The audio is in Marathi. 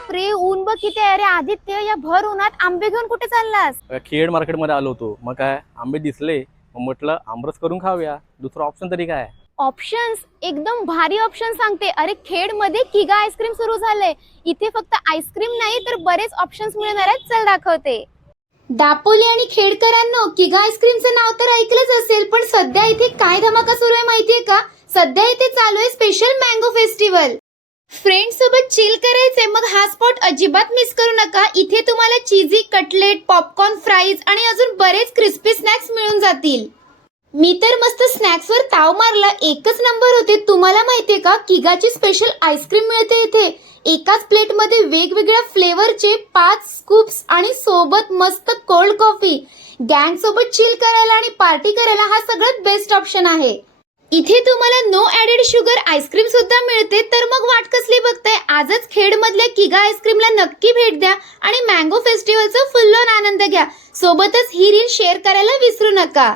बाप रे, ऊन बघ किती आहे रे आदित्य. या भर उन्हात आंबे घेऊन कुठे चाललास? खेड मार्केटमध्ये आलो होतो. मग काय आंबे दिसले, मग म्हटलं आमरस करून खाऊया. दुसरा ऑप्शन तरी काय? ऑप्शन्स एकदम भारी ऑप्शन सांगते. अरे खेड मध्ये किगा आईस्क्रीम सुरू झालंय. इथे फक्त आईस्क्रीम नाही तर बरेच ऑप्शन्स मिळणार आहेत. चल दाखवते. दापोली आणि खेडकरांनो, किगा आईस्क्रीमचं नाव तर ऐकलंच असेल, पण सध्या इथे काय धमाका सुरू आहे माहितीये का? सध्या इथे चालू आहे स्पेशल मँगो फेस्टिवल. फ्रेंड्स सोबत चिल करायचे मग हा स्पॉट अजिबात मिस करू नका. इथे तुम्हाला चीजी कटलेट, पॉपकॉर्न, फ्राईज आणि अजून बरेच क्रिस्पी स्नॅक्स मिळून जातील. मी तर मस्त स्नॅक्सवर ताव मारला. एकच नंबर होते. तुम्हाला माहितीये का, किगाची स्पेशल आईस्क्रीम मिळते इथे. एकाच प्लेट मध्ये वेगवेगळ्या फ्लेवरचे 5 स्कूप्स आणि सोबत मस्त कोल्ड कॉफी. गँग सोबत चिल करायला आणि पार्टी करायला हा सगळ्यात बेस्ट ऑप्शन आहे. इथे तुम्हाला नो ऍडेड शुगर आईस्क्रीम सुद्धा मिळते. तर मग वाट कसली बघताय? आजच खेड मधल्या किगा आईस्क्रीमला नक्की भेट द्या आणि मँगो फेस्टिवलचा फुल ऑन आनंद घ्या. सोबतच ही रील शेअर करायला विसरू नका.